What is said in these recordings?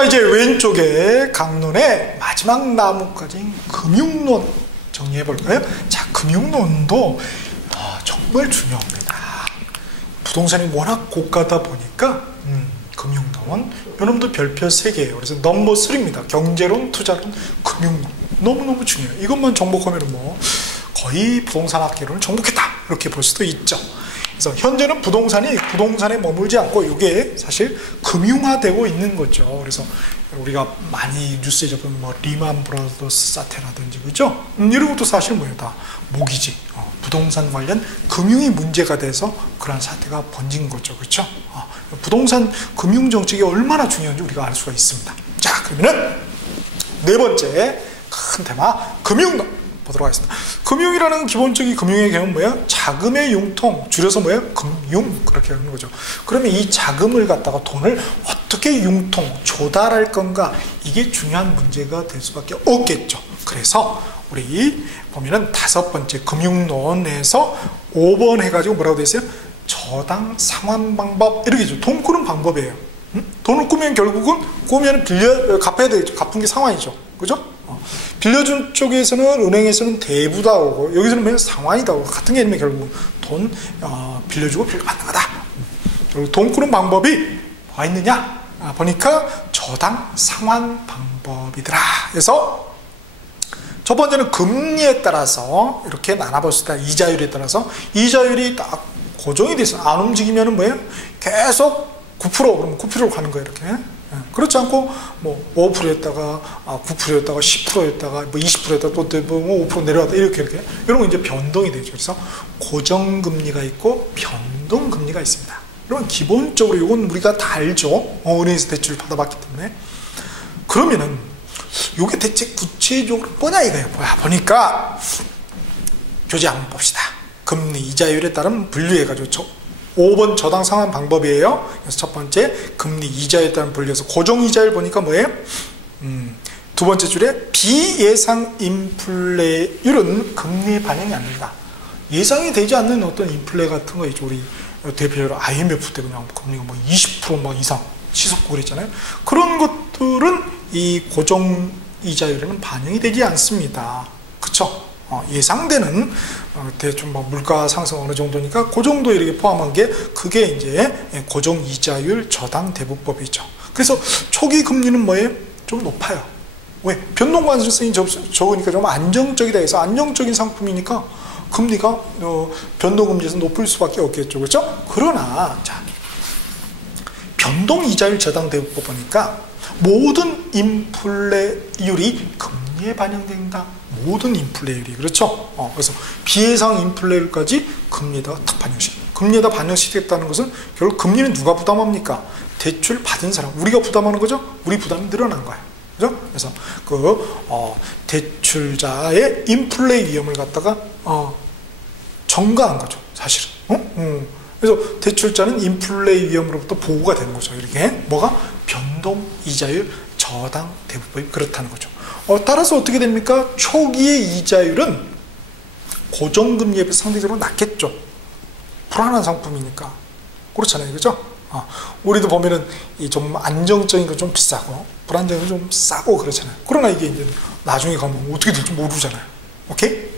자, 이제 왼쪽에 강론의 마지막 나무까지인 금융론 정리해 볼까요? 자, 금융론도 정말 중요합니다. 부동산이 워낙 고가다 보니까 금융론, 여러분도 별표 3개예요. 그래서 넘버 3입니다. 경제론, 투자론, 금융론. 너무너무 중요해요. 이것만 정복하면 뭐 거의 부동산 학계론을 정복했다, 이렇게 볼 수도 있죠. 그래서 현재는 부동산에 머물지 않고 이게 사실 금융화되고 있는 거죠. 그래서 우리가 많이 뉴스에 접한 뭐 리만 브라더스 사태라든지, 그죠? 이런 것도 사실 뭐예요? 다 모기지. 부동산 관련 금융이 문제가 돼서 그런 사태가 번진 거죠. 그렇죠? 부동산 금융 정책이 얼마나 중요한지 우리가 알 수가 있습니다. 자, 그러면은 네 번째 큰 테마, 금융론 보도록 하겠습니다. 금융이라는 기본적인 금융의 개념은 뭐예요? 자금의 융통, 줄여서 뭐예요? 금융, 그렇게 하는 거죠. 그러면 이 자금을 갖다가, 돈을 어떻게 융통, 조달할 건가, 이게 중요한 문제가 될 수밖에 없겠죠. 그래서 우리 보면은 5번째 금융론에서 5번 해가지고 뭐라고 돼 있어요? 저당 상환 방법, 이렇게 죠. 돈 꾸는 방법이에요. 돈을 꾸면 결국은 갚아야 되겠죠. 갚은 게 상환이죠. 그죠? 빌려준 쪽에서는, 은행에서는 대부다 오고, 여기서는 그냥 상환이다 오고, 같은 개념이 결국 돈 빌려주고 빌려받는 거다. 돈 꾸는 방법이 뭐가 있느냐? 보니까 저당 상환 방법이더라. 그래서 첫 번째는 금리에 따라서 이렇게 나눠볼 수 있다. 이자율에 따라서. 이자율이 딱 고정이 돼서 안 움직이면 뭐예요? 계속 9%, 그러면 9%로 가는 거예요. 이렇게. 그렇지 않고 뭐 5%였다가 9%였다가 10%였다가 뭐 20%였다가 또 뭐 5% 내려왔다, 이렇게 이런 거 이제 변동이 되죠. 그래서 고정금리가 있고 변동금리가 있습니다. 그러면 기본적으로 이건 우리가 다 알죠. 은행에서 대출을 받아봤기 때문에. 그러면은 이게 대체 구체적으로 뭐냐 이거예요. 보니까 교재 한번 봅시다. 금리 이자율에 따른 분류해가지고 5번 저당 상환 방법이에요. 그래서 첫 번째 금리 이자에 따른 분류해서 고정이자율 보니까 뭐예요? 두 번째 줄에 비예상 인플레율은 금리에 반영이 안 된다. 예상이 되지 않는 어떤 인플레 같은 거 있죠. 우리 대표적으로 IMF 때 그냥 금리가 뭐 20% 이상 치솟고 그랬잖아요. 그런 것들은 이 고정 이자율에는 반영이 되지 않습니다. 그쵸? 예상되는 대충 뭐 물가 상승 어느 정도니까 그 정도 이렇게 포함한 게, 그게 이제 고정 이자율 저당 대부법이죠. 그래서 초기 금리는 뭐예요? 좀 높아요. 왜? 변동 가능성이 적으니까 좀 안정적이다 해서 안정적인 상품이니까 금리가 변동금리에서 높을 수밖에 없겠죠. 그렇죠? 그러나 자, 변동 이자율 저당 대부법 보니까 모든 인플레율이 금리에 반영된다. 모든 인플레율이. 그렇죠? 그래서 비예상 인플레율까지 금리에다가 딱 반영시킵니다. 금리에다 반영시켰다는 것은 결국 금리는 누가 부담합니까? 대출 받은 사람, 우리가 부담하는 거죠? 우리 부담이 늘어난 거예요. 그죠? 그래서 대출자의 인플레 위험을 갖다가 전가한 거죠, 사실은. 그래서 대출자는 인플레 위험으로부터 보호가 되는 거죠. 이렇게 뭐가? 변동 이자율 저당 대부법이 그렇다는 거죠. 따라서 어떻게 됩니까? 초기의 이자율은 고정금리에 비해서 상대적으로 낮겠죠. 불안한 상품이니까. 그렇잖아요. 그죠? 우리도 보면은 좀 안정적인 건 좀 비싸고 불안정인 건 좀 싸고 그렇잖아요. 그러나 이게 이제 나중에 가면 어떻게 될지 모르잖아요. 오케이?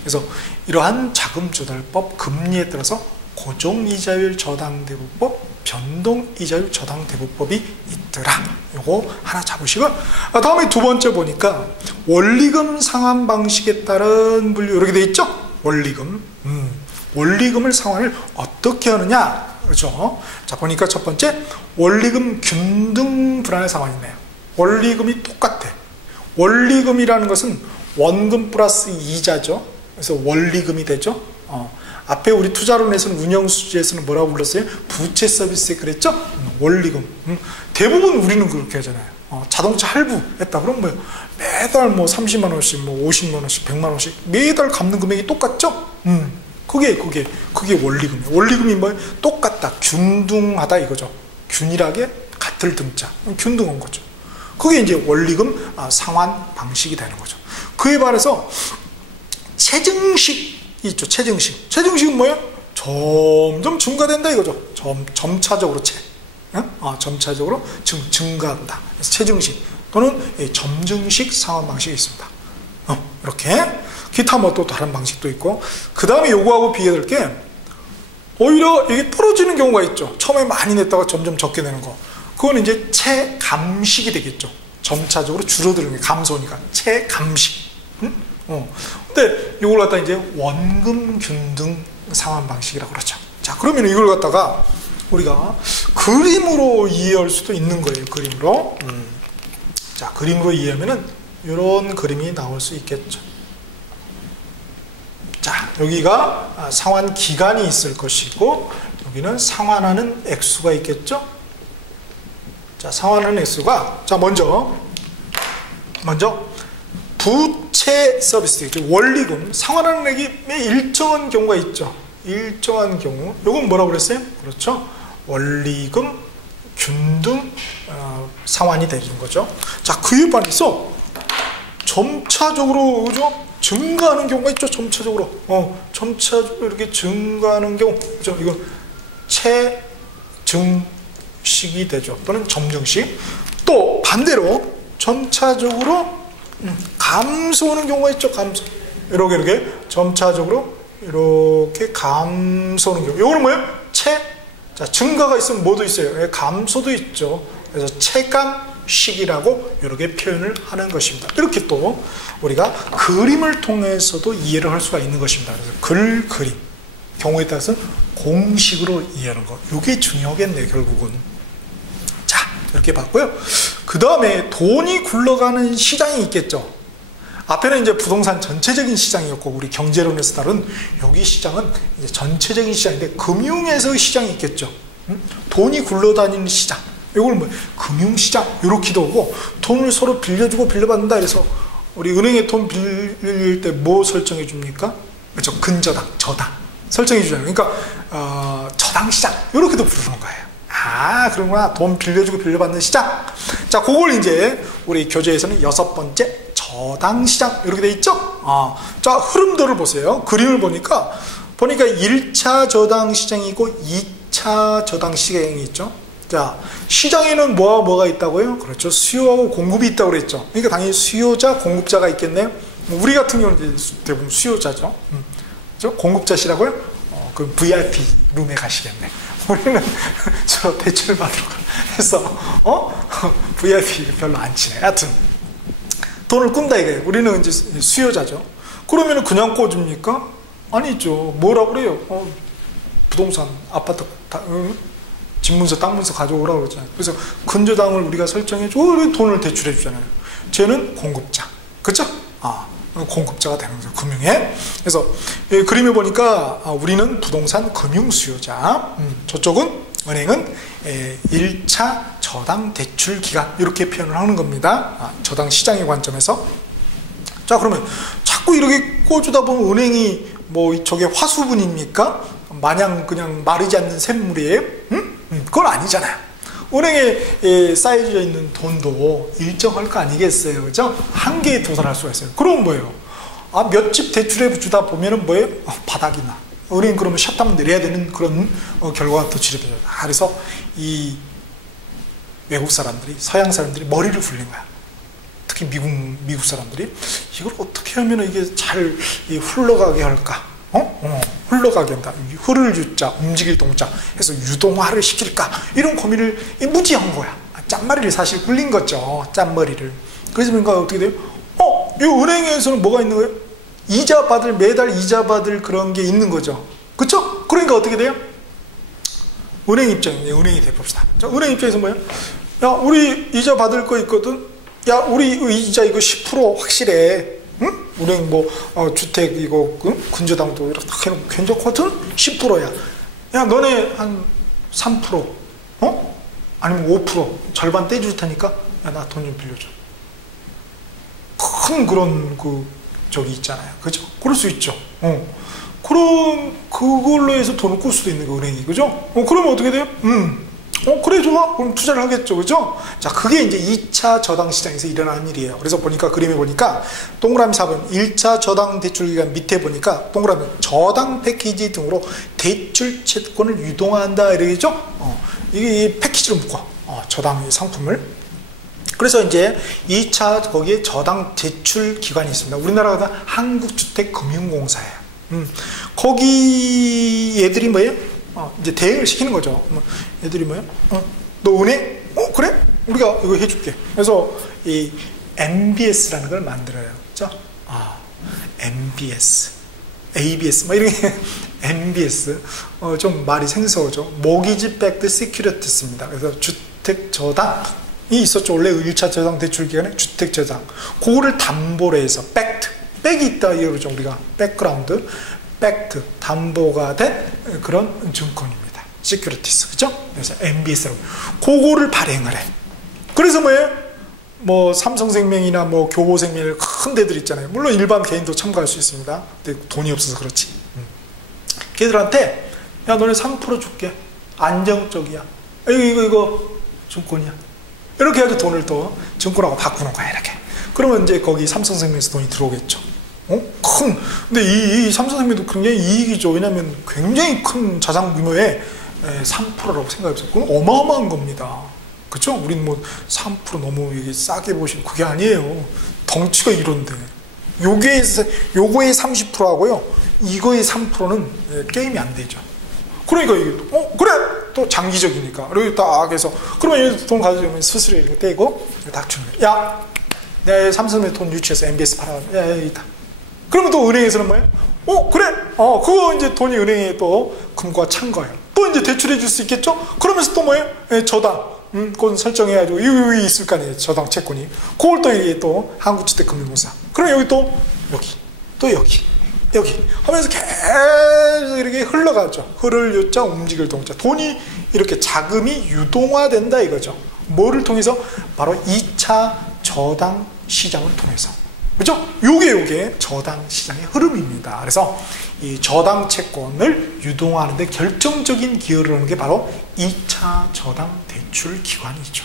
그래서 이러한 자금조달법, 금리에 따라서 고정이자율 저당대부법, 변동이자율 저당대부법이 있더라. 요거 하나 잡으시고, 다음에 두 번째 보니까 원리금 상환 방식에 따른 분류, 이렇게 돼 있죠? 원리금. 원리금을 상환을 어떻게 하느냐? 그렇죠? 자, 보니까 첫 번째 원리금 균등 불안의 상환이네요. 원리금이 똑같아. 원리금이라는 것은 원금 플러스 이자죠. 그래서 원리금이 되죠. 앞에 우리 투자론에서는, 운영수지에서는 뭐라고 불렀어요? 부채 서비스에 그랬죠? 원리금. 대부분 우리는 그렇게 하잖아요. 자동차 할부했다 그럼 뭐예요? 매달 뭐 30만 원씩, 뭐 50만 원씩, 100만 원씩 매달 갚는 금액이 똑같죠? 그게 원리금이에요. 원리금이 뭐예요? 똑같다, 균등하다 이거죠. 균일하게 같을 등자, 균등한 거죠. 그게 이제 원리금 상환 방식이 되는 거죠. 그에 반해서 체증식 있죠. 체증식은 뭐예요? 점점 증가된다 이거죠. 점차적으로 점차적으로 증가한다. 그래서 체증식 또는 점증식 상환 방식이 있습니다. 이렇게 기타 뭐 또 다른 방식도 있고, 그 다음에 요거하고 비교될 게 오히려 이게 떨어지는 경우가 있죠. 처음에 많이 냈다가 점점 적게 내는 거. 그건 이제 체감식이 되겠죠. 점차적으로 줄어드는 게 감소니까 체감식. 근데 이걸 갖다 이제 원금 균등 상환 방식이라고 그러죠. 자, 그러면 이걸 갖다가 우리가 그림으로 이해할 수도 있는 거예요. 그림으로. 자, 그림으로 이해하면은 이런 그림이 나올 수 있겠죠. 자, 여기가 상환 기간이 있을 것이고, 여기는 상환하는 액수가 있겠죠. 자, 상환하는 액수가, 자, 먼저 부채 서비스 되겠죠. 원리금, 상환하는 액이 일정한 경우가 있죠. 일정한 경우, 요건 뭐라고 그랬어요? 그렇죠. 원리금 균등 상환이 되는 거죠. 자, 그에 반해서 점차적으로, 그죠? 증가하는 경우가 있죠. 점차적으로. 점차적으로 이렇게 증가하는 경우. 그죠? 이거 체증식이 되죠. 또는 점증식. 또 반대로 점차적으로 감소하는 경우가 있죠. 감소. 이렇게 점차적으로 이렇게 감소하는 경우. 이거는 뭐예요? 자, 증가가 있으면 뭐도 있어요? 감소도 있죠. 그래서 체감식이라고 이렇게 표현을 하는 것입니다. 이렇게 또 우리가 그림을 통해서도 이해를 할 수가 있는 것입니다. 그래서 그림, 경우에 따라서는 공식으로 이해하는 것. 이게 중요하겠네요, 결국은. 자, 이렇게 봤고요. 그 다음에 돈이 굴러가는 시장이 있겠죠. 앞에는 이제 부동산 전체적인 시장이었고, 우리 경제론에서 다룬 여기 시장은 이제 전체적인 시장인데, 금융에서의 시장이 있겠죠. 돈이 굴러다니는 시장. 이걸 뭐 금융시장 이렇게도 하고, 돈을 서로 빌려주고 빌려받는다. 그래서 우리 은행에 돈 빌릴 때 뭐 설정해 줍니까? 그렇죠. 근저당, 저당 설정해 주잖아요. 그러니까 저당시장 이렇게도 부르는 거예요. 아, 그런구나. 돈 빌려주고 빌려받는 시장. 자, 그걸 이제 우리 교재에서는 6번째 저당시장 이렇게 돼 있죠. 자, 흐름도를 보세요. 그림을 보니까 1차 저당시장이고 2차 저당시장이 있죠. 자, 시장에는 뭐가 있다고요? 그렇죠. 수요하고 공급이 있다고 그랬죠. 그러니까 당연히 수요자, 공급자가 있겠네요. 우리 같은 경우는 이제 대부분 수요자죠. 그렇죠? 공급자시라고요? 그 VIP 룸에 가시겠네. 우리는 저 대출 받으러 해서 VIP 별로 안 치네. 하여튼 돈을 꾼다 이거예요. 우리는 이제 수요자죠. 그러면 그냥 꿔줍니까? 아니죠. 뭐라고 그래요? 부동산, 아파트 집문서, 땅문서 가져오라고 그러잖아요. 그래서 근저당을 우리가 설정해줘. 돈을 대출해 주잖아요. 쟤는 공급자. 그렇죠? 공급자가 되는 거죠. 금융에. 그래서 그림을 보니까 우리는 부동산 금융 수요자, 저쪽은 은행은 1차 저당 대출 기간 이렇게 표현을 하는 겁니다. 저당 시장의 관점에서. 자, 그러면 자꾸 이렇게 꿔주다 보면 은행이 뭐 저게 화수분입니까? 마냥 그냥 마르지 않는 샘물이에요? 그건 아니잖아요. 은행에 쌓여져 있는 돈도 일정할 거 아니겠어요? 그죠? 한계에 도달할 수가 있어요. 그럼 뭐예요? 몇 집 대출해 주다 보면은 뭐예요? 바닥이 나. 은행 그러면 셧다운 내려야 되는 그런 결과가 더 지르죠. 그래서 이 외국 사람들이, 서양 사람들이 머리를 굴린 거야. 특히 미국 사람들이 이걸 어떻게 하면 이게 잘 흘러가게 할까? 흘러가게 한다. 흐를 유자, 움직일 동자 해서 유동화를 시킬까? 이런 고민을 무지한 거야. 짠머리를 사실 굴린 거죠. 짠머리를. 그래서 그러니까 어떻게 돼요? 이 은행에서는 뭐가 있는 거예요? 매달 이자 받을 그런 게 있는 거죠. 그쵸? 그러니까 어떻게 돼요? 은행 입장이에요. 은행이 돼봅시다. 자, 은행 입장에서 뭐예요? 야, 우리 이자 받을 거 있거든? 야, 우리 이자 이거 10% 확실해. 응? 은행 주택 이거 근저당도 이렇게 딱 해놓고 괜찮거든? 10%야. 야, 너네 한 3%? 아니면 5% 절반 떼줄 테니까 야, 나 돈 좀 빌려줘. 큰 그런 저기 있잖아요. 그죠? 그럴 수 있죠. 그럼 그걸로 해서 돈을 꿀 수도 있는 거, 은행이. 그죠? 그러면 어떻게 돼요? 그래, 좋아. 그럼 투자를 하겠죠. 그죠? 자, 그게 이제 2차 저당 시장에서 일어나는 일이에요. 그래서 보니까, 그림에 보니까, 동그라미 4번, 1차 저당 대출 기간 밑에 보니까, 동그라미 저당 패키지 등으로 대출 채권을 유동한다. 이러겠죠? 이 패키지로 묶어. 저당 상품을. 그래서 이제 2차 거기에 저당 대출 기관이 있습니다. 우리나라가 한국주택금융공사예요. 거기 얘들이 뭐예요? 이제 대행을 시키는 거죠. 얘들이 뭐예요? 너 은행? 그래? 우리가 이거 해줄게. 그래서 이 MBS라는 걸 만들어요. 그죠? MBS, ABS, 뭐 이런 게 MBS. 좀 말이 생소하죠. 모기지 백드 시큐리티스입니다. 그래서 주택 저당이 있었죠. 원래 1차 저당 대출 기간에 주택 저당. 그거를 담보로 해서 백이 있다 이러죠. 우리가 백그라운드, 백트, 담보가 된 그런 증권입니다. 시큐리티스. 그죠? 그래서 MBS라고. 그거를 발행을 해. 그래서 뭐예요? 뭐 삼성생명이나 뭐 교보생명 큰 데들 있잖아요. 물론 일반 개인도 참가할 수 있습니다. 근데 돈이 없어서 그렇지. 걔들한테 야 너네 3% 줄게. 안정적이야. 이거 증권이야. 이렇게 해서 돈을 또 증권하고 바꾸는 거야. 이렇게. 그러면 이제 거기 삼성생명에서 돈이 들어오겠죠. 근데 이 삼성생명도 굉장히 이익이죠. 왜냐하면 굉장히 큰 자산 규모의 3%라고 생각해보세요. 그건 어마어마한 겁니다. 그렇죠? 우린 뭐 3% 너무 이게 싸게 보시는 그게 아니에요. 덩치가 이런데 요거의 30%하고요 이거의 3%는 게임이 안 되죠. 그러니까 이게 그래 또 장기적이니까 그리고 딱 해서 그러면 돈 가져오면 스스로 이렇게 떼고 딱 주는 거예요. 야 내 삼성에 돈 유치해서 MBS 팔아. 야 있다. 그러면 또 은행에서는 뭐예요? 그래 그거 이제 돈이 은행에 또 금고가 찬 거예요. 또 이제 대출해 줄 수 있겠죠? 그러면서 또 뭐예요? 저당 그건 설정해가지고 여기 있을 거 아니에요. 저당 채권이. 그걸 또 이게 또 한국주택금융공사. 그럼 여기 또 여기 하면서 계속 이렇게 흘러가죠. 흐를 요자 움직일 동자. 돈이 이렇게 자금이 유동화된다 이거죠. 뭐를 통해서? 바로 2차 저당 시장을 통해서. 그렇죠? 요게 저당 시장의 흐름입니다. 그래서 이 저당 채권을 유동화하는데 결정적인 기여를 하는 게 바로 2차 저당 대출 기관이죠.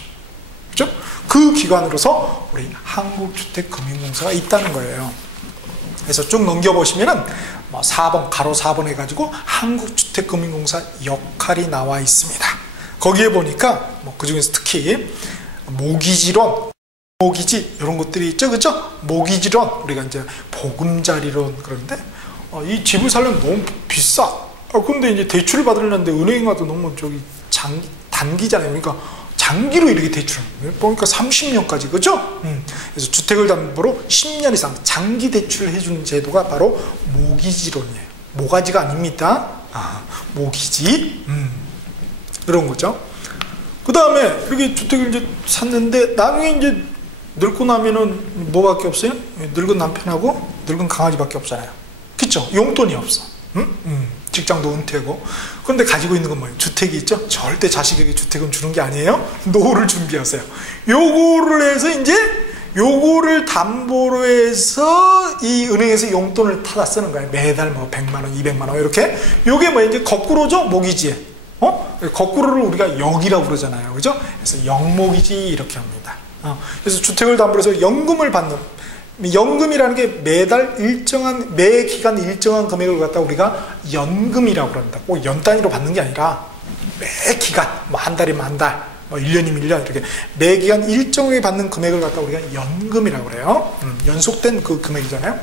그렇죠? 그 기관으로서 우리 한국주택금융공사가 있다는 거예요. 그래서 쭉 넘겨보시면은 4번, 가로 4번 해가지고 한국주택금융공사 역할이 나와 있습니다. 거기에 보니까 그 중에서 특히 모기지론, 모기지 이런 것들이 있죠, 그렇죠? 모기지론 우리가 이제 보금자리론 그러는데 이 집을 살려면 너무 비싸. 그런데 이제 대출을 받으려는데 은행 가도 너무 단기잖아요. 그러니까 장기로 이렇게 대출. 보니까 30년까지 그죠? 그래서 주택을 담보로 10년 이상 장기 대출을 해주는 제도가 바로 모기지론이에요. 모가지가 아닙니다. 모기지. 이런 거죠. 그 다음에 이렇게 주택을 이제 샀는데 나중에 이제 늙고 나면은 뭐밖에 없어요? 늙은 남편하고 늙은 강아지밖에 없잖아요. 그쵸? 용돈이 없어. 직장도 은퇴고. 그런데 가지고 있는 건 뭐예요? 주택이 있죠? 절대 자식에게 주택은 주는 게 아니에요. 노후를 준비하세요. 요거를 해서 이제 요거를 담보로 해서 이 은행에서 용돈을 타다 쓰는 거예요. 매달 뭐 100만 원, 200만 원 이렇게. 요게 뭐 이제 거꾸로죠? 모기지에. 거꾸로를 우리가 역이라고 그러잖아요. 그죠? 그래서 역모기지 이렇게 합니다. 그래서 주택을 담보로 해서 연금을 받는, 연금이라는 게 매달 일정한, 매 기간 일정한 금액을 갖다 우리가 연금이라고 합니다. 꼭 연 단위로 받는 게 아니라 매 기간, 뭐 한 달이면 한 달, 뭐 1년이면 1년 이렇게 매 기간 일정하게 받는 금액을 갖다 우리가 연금이라고 그래요. 연속된 그 금액이잖아요.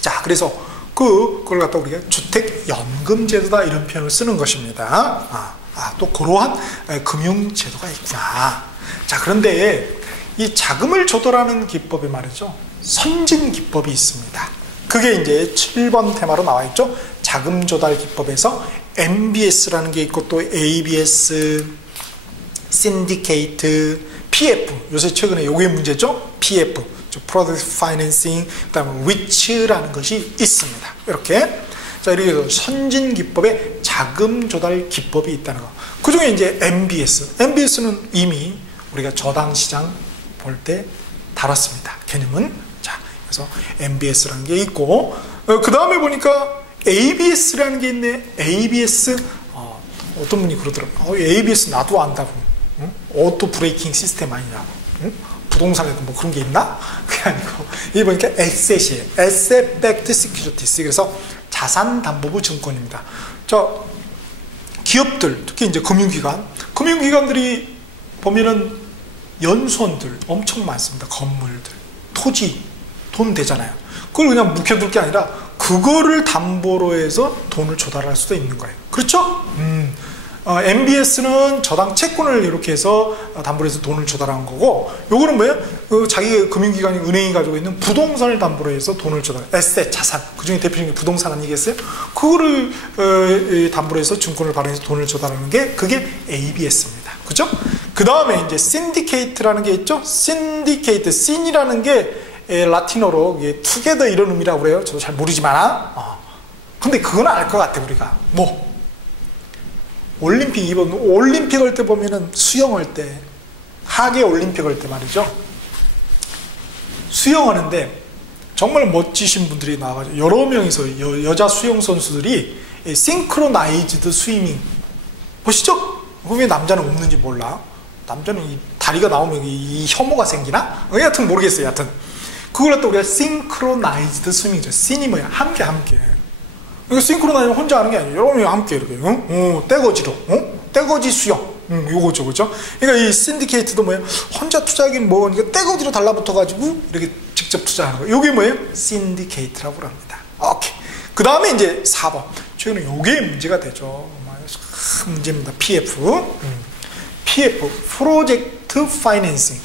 자, 그래서 그걸 갖다 우리가 주택연금제도다 이런 표현을 쓰는 것입니다. 또 그러한 금융제도가 있구나. 자, 그런데 이 자금을 조달하는 기법에 말이죠. 선진 기법이 있습니다. 그게 이제 7번 테마로 나와 있죠. 자금 조달 기법에서 MBS라는 게 있고 또 ABS, 신디케이트, PF. 요새 최근에 요게 문제죠. PF. Product Financing, 그다음에 WICH라는 것이 있습니다. 이렇게. 자, 이렇게 해서 선진 기법에 자금 조달 기법이 있다는 거. 그 중에 이제 MBS. MBS는 이미 우리가 저당 시장 볼 때 다뤘습니다. 개념은. 자, 그래서 MBS라는 게 있고, 그 다음에 보니까 ABS라는 게 있네. ABS, 어떤 분이 그러더라고요. ABS 나도 안다고. 응? 오토 브레이킹 시스템 아니냐고. 응? 부동산에도 뭐 그런 게 있나? 그게 아니고. 이게 보니까 에셋이에요. Asset Backed Securities. 그래서 자산담보부 증권입니다. 기업들, 특히 이제 금융기관들이 보면은 연수원들 엄청 많습니다. 건물들, 토지, 돈 되잖아요. 그걸 그냥 묵혀둘 게 아니라 그거를 담보로 해서 돈을 조달할 수도 있는 거예요. 그렇죠? MBS는 저당 채권을 이렇게 해서 담보로 해서 돈을 조달한 거고, 요거는 뭐예요? 자기 금융기관이, 은행이 가지고 있는 부동산을 담보로 해서 돈을 조달, 에셋, 자산, 그 중에 대표적인 게 부동산 아니겠어요? 그거를 담보로 해서 증권을 발행해서 돈을 조달하는 게, 그게 ABS입니다. 그죠? 그 다음에 이제 신디케이트라는 게 있죠? 신디케이트, 신이라는 게 라틴어로 투게더 이런 의미라고 그래요. 저도 잘 모르지만. 근데 그건 알 것 같아, 우리가. 뭐? 이번 올림픽 할 때 보면은 수영할 때, 하계 올림픽 할 때 말이죠. 수영하는데 정말 멋지신 분들이 나와가지고 여러 명이서 여자 수영 선수들이 싱크로나이즈드 스위밍 보시죠? 왜 남자는 없는지 몰라. 남자는 이 다리가 나오면 이 혐오가 생기나? 여하튼 모르겠어요. 여하튼 그걸 갖다 우리가 싱크로나이즈드 스위밍이죠. 씬이 뭐야? 함께. 이거 싱크로나이즈는 혼자 하는 게 아니에요. 여러 명이 함께 이렇게, 떼거지로, 떼거지 수영, 요거죠, 그죠? 그러니까 이 신디케이트도 뭐예요? 혼자 투자하긴 뭐니까 떼거지로 달라붙어가지고 이렇게 직접 투자하는 거. 요게 뭐예요? 신디케이트라고 합니다. 오케이. 그 다음에 이제 4번. 최근에 요게 문제가 되죠. 문제입니다. PF, 프로젝트 파이낸싱.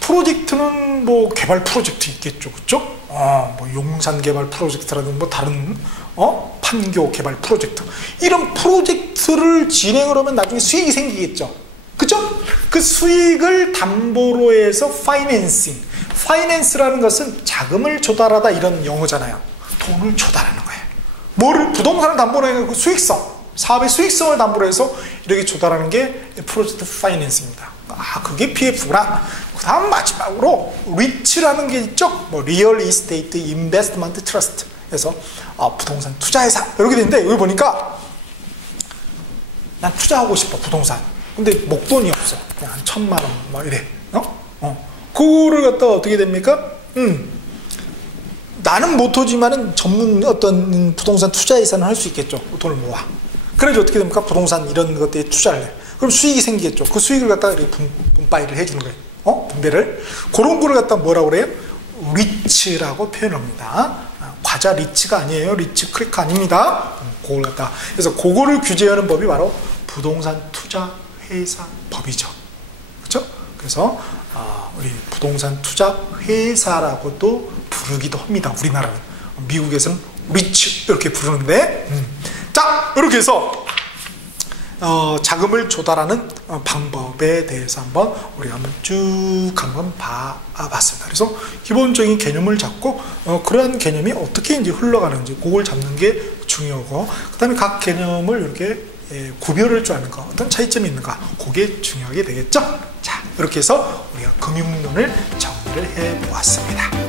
프로젝트는 뭐 개발 프로젝트 있겠죠, 그죠? 뭐 용산 개발 프로젝트라든 뭐 다른 판교 개발 프로젝트, 이런 프로젝트를 진행을 하면 나중에 수익이 생기겠죠, 그죠? 그 수익을 담보로 해서 파이낸싱, 파이낸스라는 것은 자금을 조달하다 이런 용어잖아요. 돈을 조달하는 거예요. 뭐를? 부동산을 담보로 해서 수익성, 사업의 수익성을 담보로 해서 이렇게 조달하는 게 프로젝트 파이낸스입니다. 그게 PF구나. 그 다음 마지막으로 리츠라는 게 있죠. 뭐 리얼 이스테이트 인베스트먼트 트러스트 해서 부동산 투자회사 이렇게 되는데, 여기 보니까 난 투자하고 싶어, 부동산. 근데 목돈이 없어. 그냥 한 1,000만 원 막 이래. 그거를 갖다가 어떻게 됩니까? 나는 못하지만은 전문 어떤 부동산 투자회사는 할 수 있겠죠. 돈을 모아. 그래서 어떻게 됩니까? 부동산 이런 것들에 투자를 해. 그럼 수익이 생기겠죠. 그 수익을 갖다가 이렇게 분파이를 해주는 거예요. 분배를. 그런 거를 갖다가 뭐라고 그래요? 리츠라고 표현합니다. 과자 리츠가 아니에요. 리츠 크래커 아닙니다. 그걸 갖다가. 그래서 그거를 규제하는 법이 바로 부동산 투자 회사 법이죠. 그렇죠? 그래서 우리 부동산 투자 회사라고도 부르기도 합니다. 우리나라는. 미국에서는 리츠 이렇게 부르는데, 자, 이렇게 해서 자금을 조달하는 방법에 대해서 한번 우리가 한번 쭉 한번 봐봤습니다. 그래서 기본적인 개념을 잡고 그러한 개념이 어떻게 이제 흘러가는지 그걸 잡는 게 중요하고, 그 다음에 각 개념을 이렇게 구별을 줄 아는 거, 어떤 차이점이 있는가, 그게 중요하게 되겠죠. 자, 이렇게 해서 우리가 금융론을 정리를 해보았습니다.